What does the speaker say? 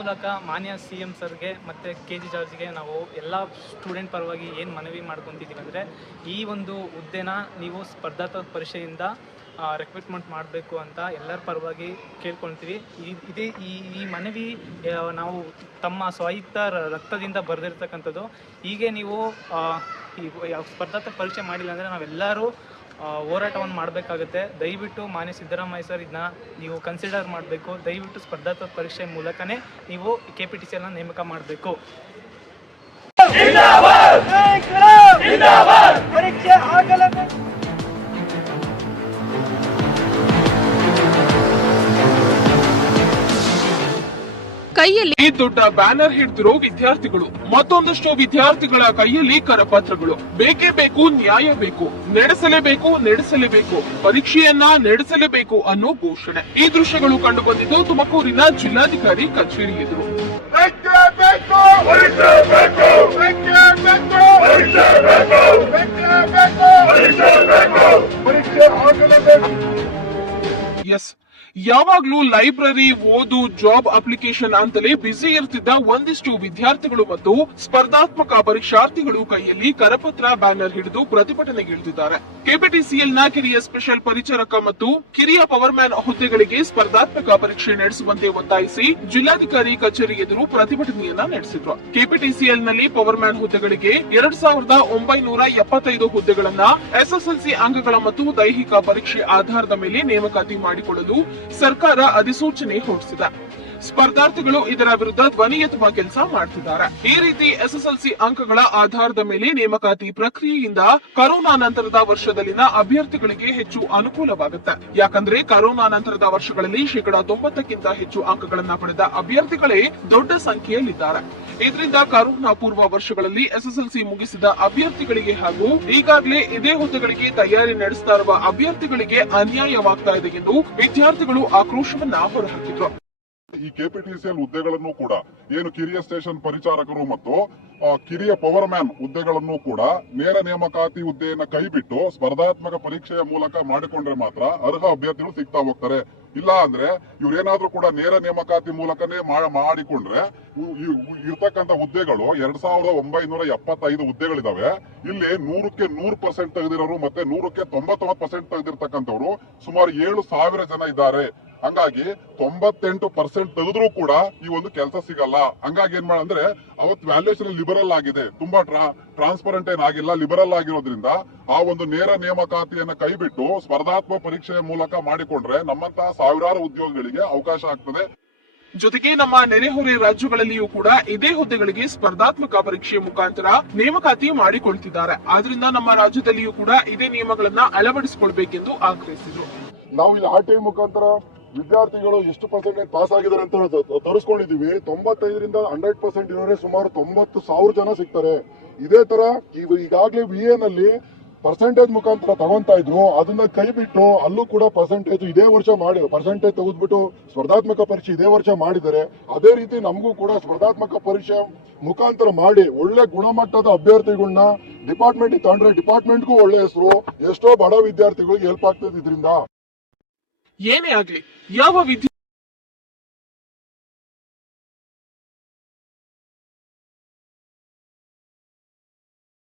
ಮೂಲಕ ಮಾನ್ಯ CM ಸರ್ಗೆ ಮತ್ತು KG ಜಾರ್ಜ್ಗೆ ನಾವು ಎಲ್ಲ ಸ್ಟೂಡೆಂಟ್ ಪರವಾಗಿ ಏನು ಮನವಿ ಮಾಡ್ಕೊತಿದ್ದೀವಿ ಅಂದರೆ, ಈ ಒಂದು ಹುದ್ದೆನ ನೀವು ಸ್ಪರ್ಧಾತ್ಮಕ ಪರೀಕ್ಷೆಯಿಂದ ರಿಕ್ರೂಟ್ಮೆಂಟ್ ಮಾಡಬೇಕು ಅಂತ ಎಲ್ಲರ ಪರವಾಗಿ ಕೇಳ್ಕೊಳ್ತೀವಿ. ಈ ಮನವಿ ನಾವು ತಮ್ಮ ಸ್ವಾಯತ್ತ ರಕ್ತದಿಂದ ಬರೆದಿರ್ತಕ್ಕಂಥದ್ದು. ಹೀಗೆ ನೀವು ಈ ಸ್ಪರ್ಧಾತ್ಮಕ ಪರೀಕ್ಷೆ ಮಾಡಿಲ್ಲ ಅಂದರೆ ನಾವೆಲ್ಲರೂ ಹೋರಾಟವನ್ನು ಮಾಡಬೇಕಾಗುತ್ತೆ. ದಯವಿಟ್ಟು ಮಾನ್ಯ ಸಿದ್ದರಾಮಯ್ಯ ಸರ್ ಇದನ್ನ ನೀವು ಕನ್ಸಿಡರ್ ಮಾಡಬೇಕು. ದಯವಿಟ್ಟು ಸ್ಪರ್ಧಾತ್ಮಕ ಪರೀಕ್ಷೆ ಮೂಲಕನೇ ನೀವು KPTCL ನೇಮಕ ಮಾಡಬೇಕು. ಕೈಯಲ್ಲಿ ದೊಡ್ಡ ಬ್ಯಾನರ್ ಹಿಡಿದಿರೋ ವಿದ್ಯಾರ್ಥಿಗಳು, ಮತ್ತೊಂದಷ್ಟು ವಿದ್ಯಾರ್ಥಿಗಳ ಕೈಯಲ್ಲಿ ಕರಪತ್ರಗಳು. ಬೇಕೇ ಬೇಕು, ನ್ಯಾಯ ಬೇಕು, ನಡೆಸಲೇಬೇಕು, ಪರೀಕ್ಷೆಯನ್ನ ನಡೆಸಲೇಬೇಕು ಅನ್ನೋ ಘೋಷಣೆ. ಈ ದೃಶ್ಯಗಳು ಕಂಡು ಬಂದಿದ್ದು ತುಮಕೂರಿನ ಜಿಲ್ಲಾಧಿಕಾರಿ ಕಚೇರಿ ಎದುರು. ಎಸ್, ಯಾವಾಗ್ಲೂ ಲೈಬ್ರರಿ, ಓದು, ಜಾಬ್ ಅಪ್ಲಿಕೇಶನ್ ಅಂತಲೇ ಬ್ಯುಸಿ ಇರ್ತಿದ್ದ ಒಂದಿಷ್ಟು ವಿದ್ಯಾರ್ಥಿಗಳು ಮತ್ತು ಸ್ಪರ್ಧಾತ್ಮಕ ಪರೀಕ್ಷಾರ್ಥಿಗಳು ಕೈಯಲ್ಲಿ ಕರಪತ್ರ, ಬ್ಯಾನರ್ ಹಿಡಿದು ಪ್ರತಿಭಟನೆಗಿಳಿದಿದ್ದಾರೆ. KPTCL ನ ಕಿರಿಯ ಸ್ಪೆಷಲ್ ಪರಿಚಾರಕ ಮತ್ತು ಕಿರಿಯ ಪವರ್ ಮ್ಯಾನ್ ಹುದ್ದೆಗಳಿಗೆ ಸ್ಪರ್ಧಾತ್ಮಕ ಪರೀಕ್ಷೆ ನಡೆಸುವಂತೆ ಒತ್ತಾಯಿಸಿ ಜಿಲ್ಲಾಧಿಕಾರಿ ಕಚೇರಿ ಎದುರು ಪ್ರತಿಭಟನೆಯನ್ನ ನಡೆಸಿದ್ರು. KPTCL ನಲ್ಲಿ ಪವರ್ ಮ್ಯಾನ್ ಹುದ್ದೆಗಳಿಗೆ 2975 ಹುದ್ದೆಗಳನ್ನ SSLC ಅಂಕಗಳ ಮತ್ತು ದೈಹಿಕ ಪರೀಕ್ಷೆ ಆಧಾರದ ಮೇಲೆ ನೇಮಕಾತಿ ಮಾಡಿಕೊಳ್ಳಲು ಸರ್ಕಾರ ಅಧಿಸೂಚನೆ ಹೊರಡಿಸಿದೆ. ಸ್ಪರ್ಧಾರ್ಥಿಗಳು ಇದರ ವಿರುದ್ಧ ಧ್ವನಿ ಎತ್ತುವ ಕೆಲಸ ಮಾಡ್ತಿದ್ದಾರೆ. ಈ ರೀತಿ SSLC ಅಂಕಗಳ ಆಧಾರದ ಮೇಲೆ ನೇಮಕಾತಿ ಪ್ರಕ್ರಿಯೆಯಿಂದ ಕರೋನಾ ನಂತರದ ವರ್ಷದಲ್ಲಿನ ಅಭ್ಯರ್ಥಿಗಳಿಗೆ ಹೆಚ್ಚು ಅನುಕೂಲವಾಗುತ್ತೆ. ಯಾಕಂದ್ರೆ ಕರೋನಾ ನಂತರದ ವರ್ಷಗಳಲ್ಲಿ 90% ಹೆಚ್ಚು ಅಂಕಗಳನ್ನ ಪಡೆದ ಅಭ್ಯರ್ಥಿಗಳೇ ದೊಡ್ಡ ಸಂಖ್ಯೆಯಲ್ಲಿದ್ದಾರೆ. ಇದರಿಂದ ಕರೋನಾ ಪೂರ್ವ ವರ್ಷಗಳಲ್ಲಿ SSLC ಮುಗಿಸಿದ ಅಭ್ಯರ್ಥಿಗಳಿಗೆ ಹಾಗೂ ಈಗಾಗಲೇ ಇದೇ ಹುದ್ದೆಗಳಿಗೆ ತಯಾರಿ ನಡೆಸ್ತಾ ಇರುವ ಅಭ್ಯರ್ಥಿಗಳಿಗೆ ಅನ್ಯಾಯವಾಗ್ತಾ ಇದೆ ಎಂದು ವಿದ್ಯಾರ್ಥಿಗಳು ಆಕ್ರೋಶವನ್ನ ಹೊರಹಾಕಿದ್ರು. ಈ KPTCL ಹುದ್ದೆಗಳನ್ನು ಕೂಡ ಏನು ಕಿರಿಯ ಸ್ಟೇಷನ್ ಪರಿಚಾರಕರು ಮತ್ತು ಕಿರಿಯ ಪವರ್ ಮ್ಯಾನ್ ಹುದ್ದೆಗಳನ್ನು ಕೂಡ ನೇರ ನೇಮಕಾತಿ ಹುದ್ದೆಯನ್ನ ಕೈಬಿಟ್ಟು ಸ್ಪರ್ಧಾತ್ಮಕ ಪರೀಕ್ಷೆಯ ಮೂಲಕ ಮಾಡಿಕೊಂಡ್ರೆ ಮಾತ್ರ ಅರ್ಹ ಅಭ್ಯರ್ಥಿಗಳು ಸಿಗ್ತಾ ಹೋಗ್ತಾರೆ. ಇಲ್ಲ ಅಂದ್ರೆ ಇವ್ರೇನಾದ್ರೂ ಕೂಡ ನೇರ ನೇಮಕಾತಿ ಮೂಲಕನೇ ಮಾಡಿಕೊಂಡ್ರೆ ಇರ್ತಕ್ಕಂಥ ಹುದ್ದೆಗಳು 2975 ಹುದ್ದೆಗಳಿದಾವೆ. ಇಲ್ಲಿ 100ಕ್ಕೆ 100% ತೆಗೆದಿರೋರು ಮತ್ತೆ 100ಕ್ಕೆ 99% ತೆಗೆದಿರ್ತಕ್ಕಂಥವ್ರು ಸುಮಾರು 7000 ಜನ ಇದ್ದಾರೆ. ಹಂಗಾಗಿ 98% ತೆಗೆದ್ರೂ ಕೂಡ ಈ ಒಂದು ಕೆಲಸ ಸಿಗಲ್ಲ. ಹಂಗಾಗಿ ಏನ್ ಮಾಡಂದ್ರೆ ಅವತ್ತು ವ್ಯಾಲ್ಯೂಯೇಷನ್ ಲಿಬರಲ್ ಆಗಿದೆ, ತುಂಬಾ ಟ್ರಾನ್ಸ್ಪರೆಂಟ್ ಏನಾಗಿಲ್ಲ, ಲಿಬರಲ್ ಆಗಿರೋದ್ರಿಂದ ಆ ಒಂದು ನೇರ ನೇಮಕಾತಿಯನ್ನ ಕೈಬಿಟ್ಟು ಸ್ಪರ್ಧಾತ್ಮಕ ಪರೀಕ್ಷೆಯ ಮೂಲಕ ಮಾಡಿಕೊಂಡ್ರೆ ನಮ್ಮಂತಹ ಸಾವಿರಾರು ಉದ್ಯೋಗಿಗಳಿಗೆ ಅವಕಾಶ ಆಗ್ತದೆ. ಜೊತೆಗೆ ನಮ್ಮ ನೆರೆಹೊರೆ ರಾಜ್ಯಗಳಲ್ಲಿಯೂ ಕೂಡ ಇದೇ ಹುದ್ದೆಗಳಿಗೆ ಸ್ಪರ್ಧಾತ್ಮಕ ಪರೀಕ್ಷೆ ಮುಖಾಂತರ ನೇಮಕಾತಿ ಮಾಡಿಕೊಳ್ತಿದ್ದಾರೆ. ಆದ್ರಿಂದ ನಮ್ಮ ರಾಜ್ಯದಲ್ಲಿಯೂ ಕೂಡ ಇದೇ ನಿಯಮಗಳನ್ನ ಅಳವಡಿಸಿಕೊಳ್ಬೇಕೆಂದು ಆಗ್ರಹಿಸಿದ್ರು. ನಾವು ಇಲ್ಲಿ RTI ಮುಖಾಂತರ ವಿದ್ಯಾರ್ಥಿಗಳು ಎಷ್ಟು ಪರ್ಸೆಂಟೇಜ್ ಪಾಸ್ ಆಗಿದ್ದಾರೆ ಅಂತ ತರಿಸ್ಕೊಂಡಿದೀವಿ. 95ರಿಂದ 100% ಇರೋರೆ ಸುಮಾರು 90,000 ಜನ ಸಿಗ್ತಾರೆ. ಇದೇ ತರ ಈಗಾಗಲೇ VA ನಲ್ಲಿ ಪರ್ಸೆಂಟೇಜ್ ಮುಖಾಂತರ ತಗೊಂತಾ ಇದ್ರು. ಅದನ್ನ ಕೈ ಬಿಟ್ಟು ಅಲ್ಲೂ ಕೂಡ ಪರ್ಸೆಂಟೇಜ್ ಇದೇ ವರ್ಷ ಮಾಡಿ ಪರ್ಸೆಂಟೇಜ್ ತೆಗೆದ್ಬಿಟ್ಟು ಸ್ಪರ್ಧಾತ್ಮಕ ಪರೀಕ್ಷೆ ಇದೇ ವರ್ಷ ಮಾಡಿದ್ದಾರೆ. ಅದೇ ರೀತಿ ನಮಗೂ ಕೂಡ ಸ್ಪರ್ಧಾತ್ಮಕ ಪರೀಕ್ಷೆ ಮುಖಾಂತರ ಮಾಡಿ ಒಳ್ಳೆ ಗುಣಮಟ್ಟದ ಅಭ್ಯರ್ಥಿಗಳನ್ನ ಡಿಪಾರ್ಟ್ಮೆಂಟ್ ತಂದ್ರೆ ಡಿಪಾರ್ಟ್ಮೆಂಟ್ಗೂ ಒಳ್ಳೆ ಹೆಸರು, ಎಷ್ಟೋ ಬಡ ವಿದ್ಯಾರ್ಥಿಗಳಿಗೆ ಹೆಲ್ಪ್ ಆಗ್ತದೆ ಇದರಿಂದ. ಏನೇ ಆಗ್ಲಿ ಯಾವ